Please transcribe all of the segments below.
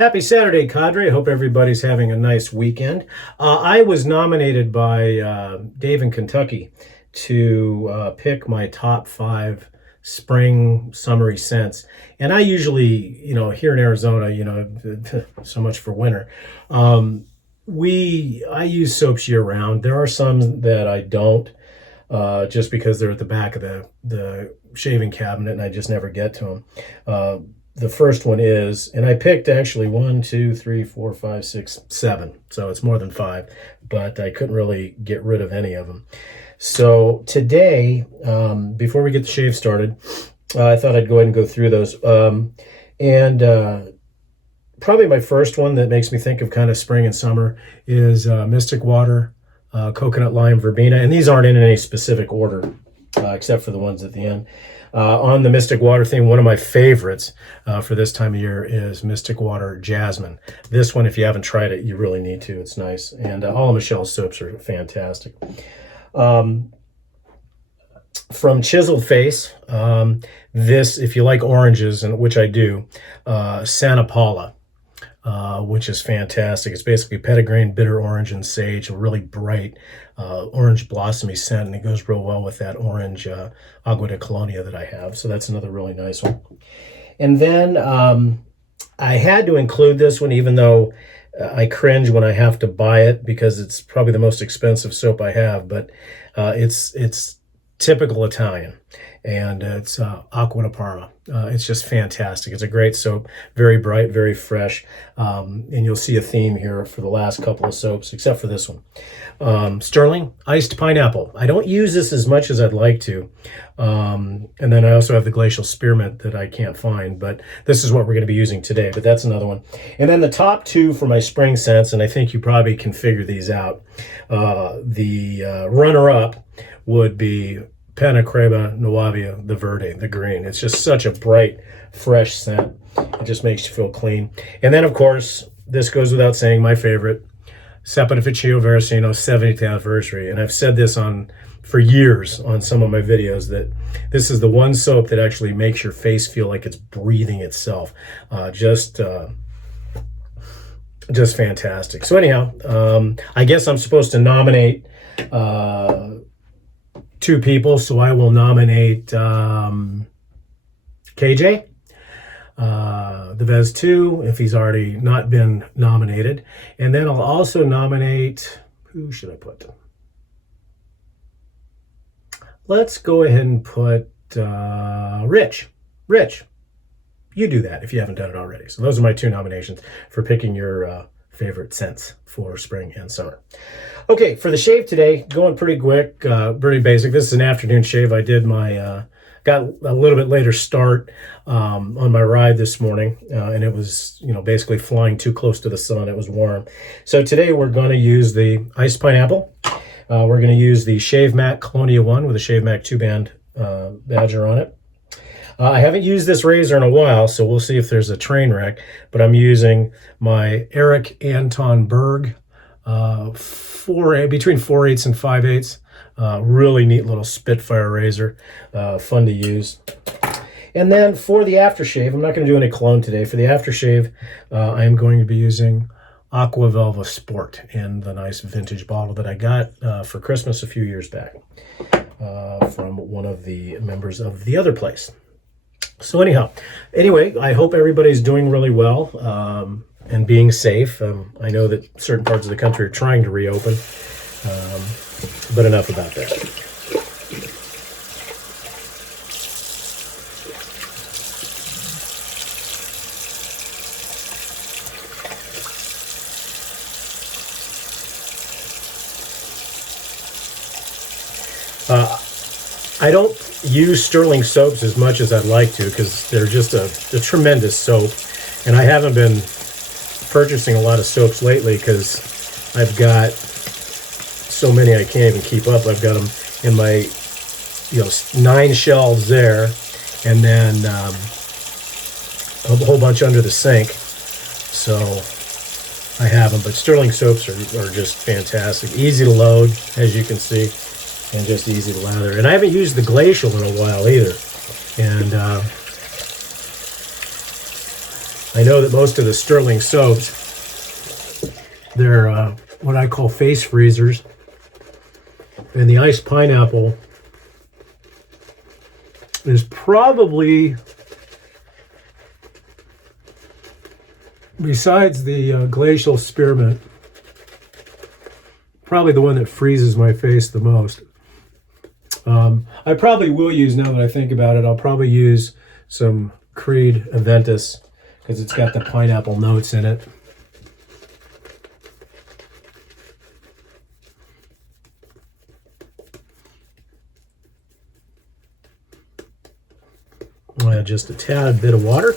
Happy Saturday, Cadre. I hope everybody's having a nice weekend. I was nominated by Dave in Kentucky to pick my top 5 summery scents. And I usually, here in Arizona, so much for winter. I use soaps year round. There are some that I don't, just because they're at the back of the shaving cabinet and I just never get to them. The first one is, and I picked actually 1, 2, 3, 4, 5, 6, 7. So it's more than 5, but I couldn't really get rid of any of them. So today, before we get the shave started, I thought I'd go ahead and go through those. Probably my first one that makes me think of kind of spring and summer is Mystic Water, Coconut Lime Verbena. And these aren't in any specific order, except for the ones at the end. On the Mystic Water theme, one of my favorites for this time of year is Mystic Water Jasmine. This one, if you haven't tried it, you really need to. It's nice. And all of Michelle's soaps are fantastic. From Chiseled Face, this, if you like oranges, and which I do, Santa Paula, which is fantastic. It's basically petitgrain, bitter orange, and sage, a really bright orange blossomy scent, and it goes real well with that orange Agua de Colonia that I have. So that's another really nice one. And then I had to include this one, even though I cringe when I have to buy it because it's probably the most expensive soap I have, but it's typical Italian, and it's Acqua di Parma. It's just fantastic. It's a great soap, very bright, very fresh, and you'll see a theme here for the last couple of soaps, except for this one. Sterling Iced Pineapple. I don't use this as much as I'd like to, and then I also have the Glacial Spearmint that I can't find, but this is what we're going to be using today, but that's another one. And then the top 2 for my spring scents, and I think you probably can figure these out. The runner-up would be Penna Crema Nuavia, the Verde, the green. It's just such a bright, fresh scent. It just makes you feel clean. And then, of course, this goes without saying, my favorite, Saponificio Veracino 70th anniversary. And I've said this for years on some of my videos, that this is the one soap that actually makes your face feel like it's breathing itself. Just fantastic. So anyhow, I guess I'm supposed to nominate 2 people, so I will nominate KJ, the Vez 2, if he's already not been nominated. And then I'll also nominate, who should I put? Let's go ahead and put Rich. Rich, you do that if you haven't done it already. So those are my 2 nominations for picking your favorite scents for spring and summer. Okay, for the shave today, going pretty quick, pretty basic. This is an afternoon shave. I did got a little bit later start on my ride this morning, and it was, basically flying too close to the sun. It was warm. So today we're going to use the Iced Pineapple. We're going to use the Shave Mac Colonia 1 with a Shave Mac 2-band badger on it. I haven't used this razor in a while, so we'll see if there's a train wreck, but I'm using my Eric Anton Berg between 4/8 and 5/8. Really neat little Spitfire razor, fun to use. And then for the aftershave, I'm not going to do any cologne today. For the aftershave, I am going to be using Aqua Velva Sport in the nice vintage bottle that I got for Christmas a few years back from one of the members of the other place. So anyway, I hope everybody's doing really well and being safe. I know that certain parts of the country are trying to reopen, but enough about that. I don't use Sterling soaps as much as I'd like to because they're just a tremendous soap, and I haven't been purchasing a lot of soaps lately because I've got so many I can't even keep up. I've got them in my 9 shelves there, and then a whole bunch under the sink, so I have them. But Sterling soaps are just fantastic, easy to load, as you can see, and just easy to lather. And I haven't used the Glacial in a while either, and I know that most of the Sterling soaps, they're what I call face freezers. And the iced pineapple is probably, besides the glacial spearmint, probably the one that freezes my face the most. I probably will use, now that I think about it, I'll probably use some Creed Aventus because it's got the pineapple notes in it. I'll add just a tad bit of water.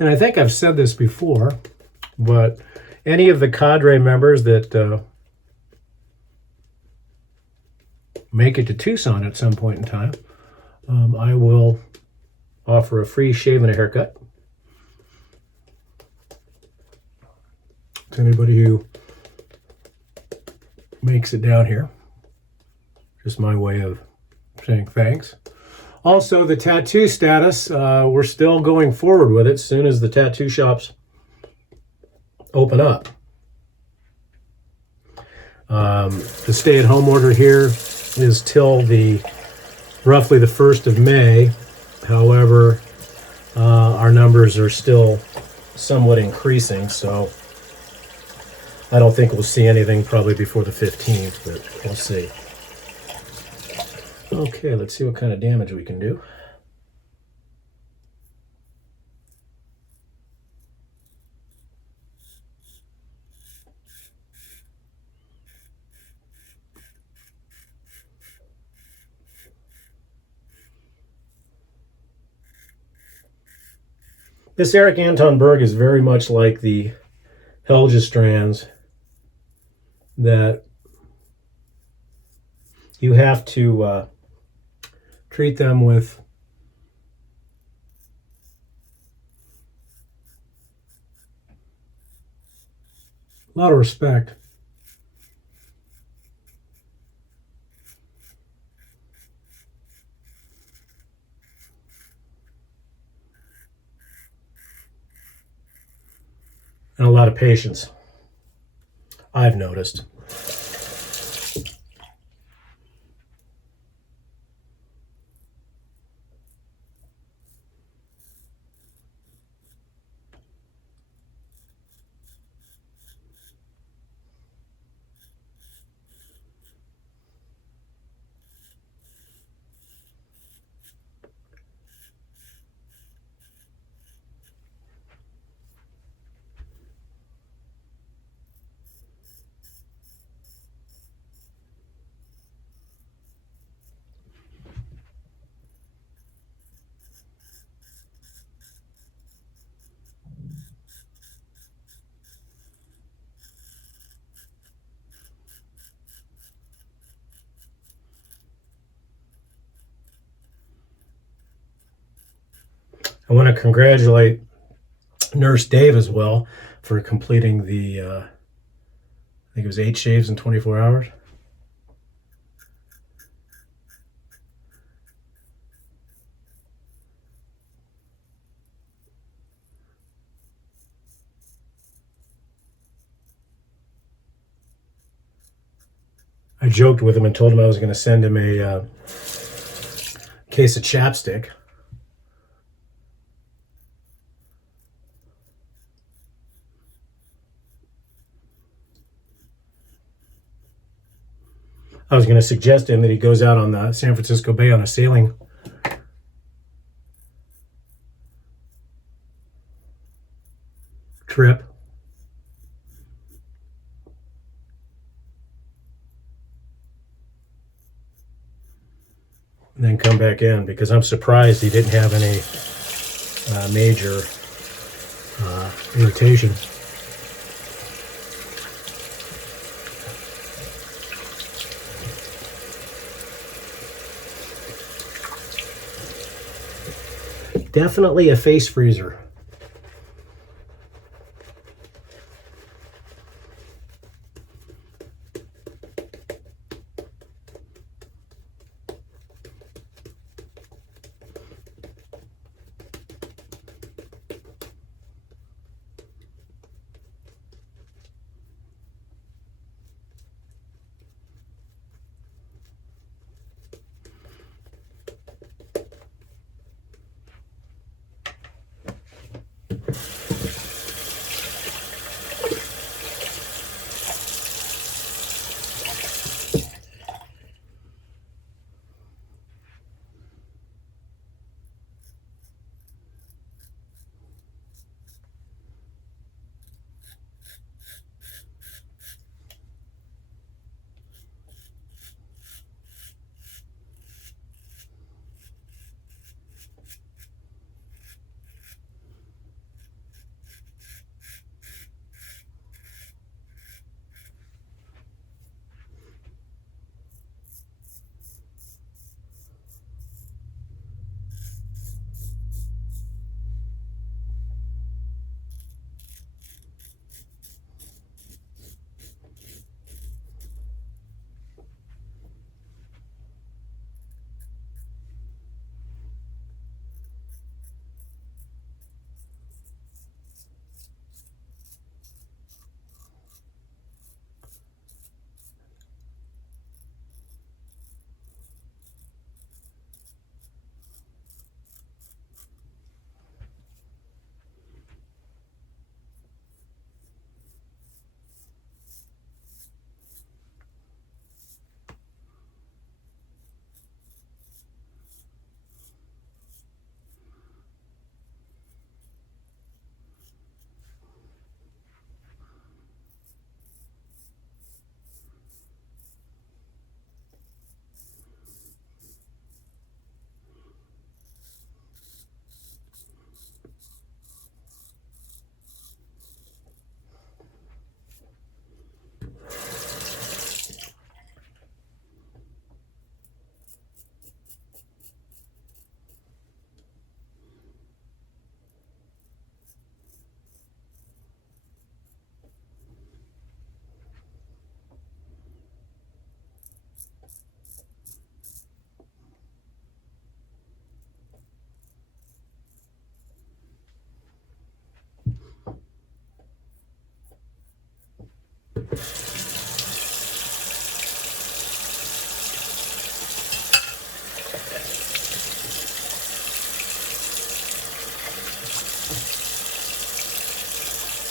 And I think I've said this before, but any of the cadre members that make it to Tucson at some point in time, I will offer a free shave and a haircut to anybody who makes it down here. Just my way of saying thanks. Also, the tattoo status, we're still going forward with it as soon as the tattoo shops open up. The stay-at-home order here is till roughly the 1st of May. However, our numbers are still somewhat increasing, so I don't think we'll see anything probably before the 15th, but we'll see. Okay, let's see what kind of damage we can do. This Eric Anton Berg is very much like the Helga strands that you have to treat them with a lot of respect. And a lot of patience, I've noticed. I want to congratulate Nurse Dave as well for completing the, I think it was 8 shaves in 24 hours. I joked with him and told him I was going to send him a case of chapstick. I was going to suggest to him that he goes out on the San Francisco Bay on a sailing trip. And then come back in, because I'm surprised he didn't have any major irritation. Definitely a face freezer.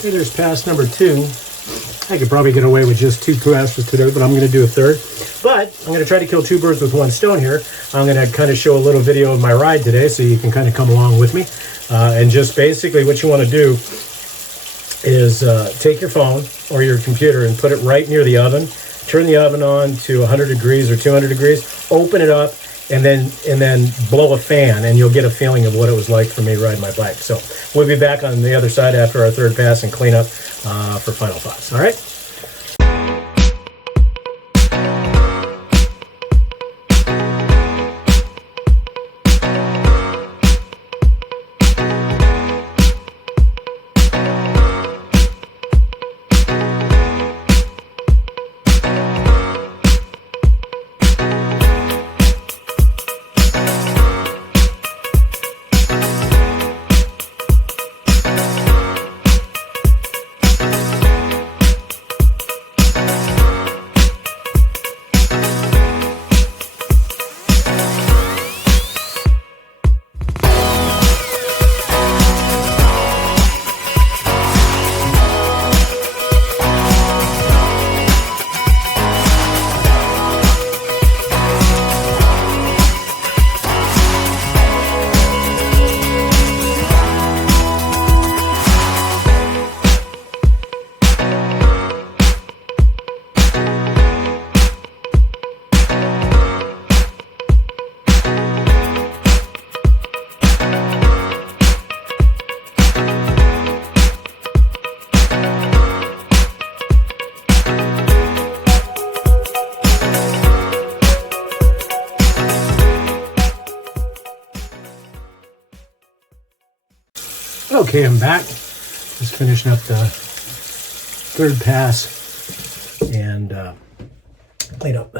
Okay, there's pass number 2. I could probably get away with just 2 passes today, but I'm going to do a third. But I'm going to try to kill 2 birds with 1 stone here. I'm going to kind of show a little video of my ride today so you can kind of come along with me. And just basically what you want to do is take your phone or your computer and put it right near the oven. Turn the oven on to 100 degrees or 200 degrees. Open it up and then blow a fan, and you'll get a feeling of what it was like for me riding my bike. So we'll be back on the other side after our third pass and clean up for final thoughts. All right? Okay, I'm back. Just finishing up the third pass and clean up.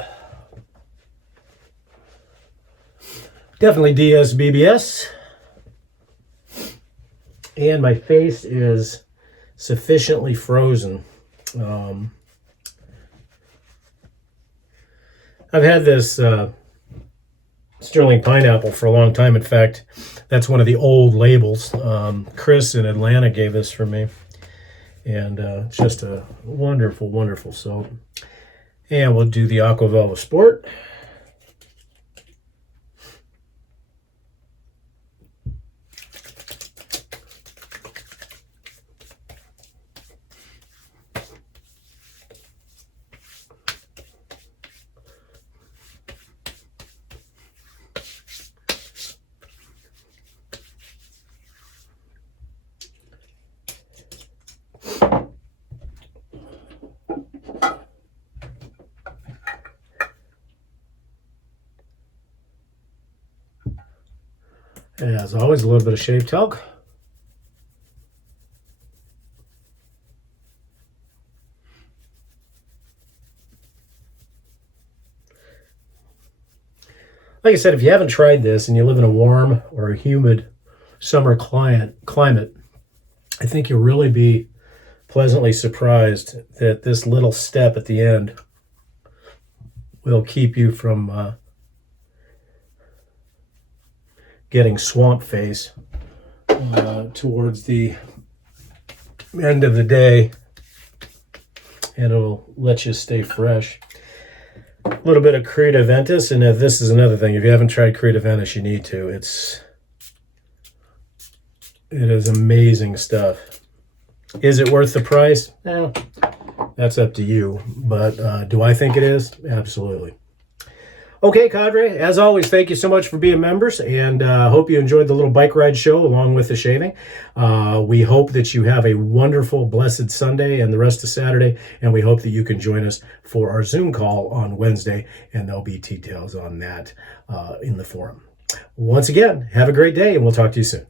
Definitely DS-BBS. And my face is sufficiently frozen. I've had this Sterling Pineapple for a long time. In fact, that's one of the old labels. Chris in Atlanta gave this for me. And it's just a wonderful, wonderful soap. And we'll do the Aquavelva Sport. And as always, a little bit of shave talc. Like I said, if you haven't tried this and you live in a warm or a humid summer climate, I think you'll really be pleasantly surprised that this little step at the end will keep you from getting swamp face towards the end of the day, and it'll let you stay fresh. A little bit of Creative Ventus, and if this is another thing, if you haven't tried Creative Ventus, you need to. It is amazing stuff. Is it worth the price? Eh, that's up to you, but do I think it is? Absolutely. Okay, Cadre, as always, thank you so much for being members, and hope you enjoyed the little bike ride show along with the shaving. We hope that you have a wonderful, blessed Sunday and the rest of Saturday, and we hope that you can join us for our Zoom call on Wednesday, and there'll be details on that in the forum. Once again, have a great day, and we'll talk to you soon.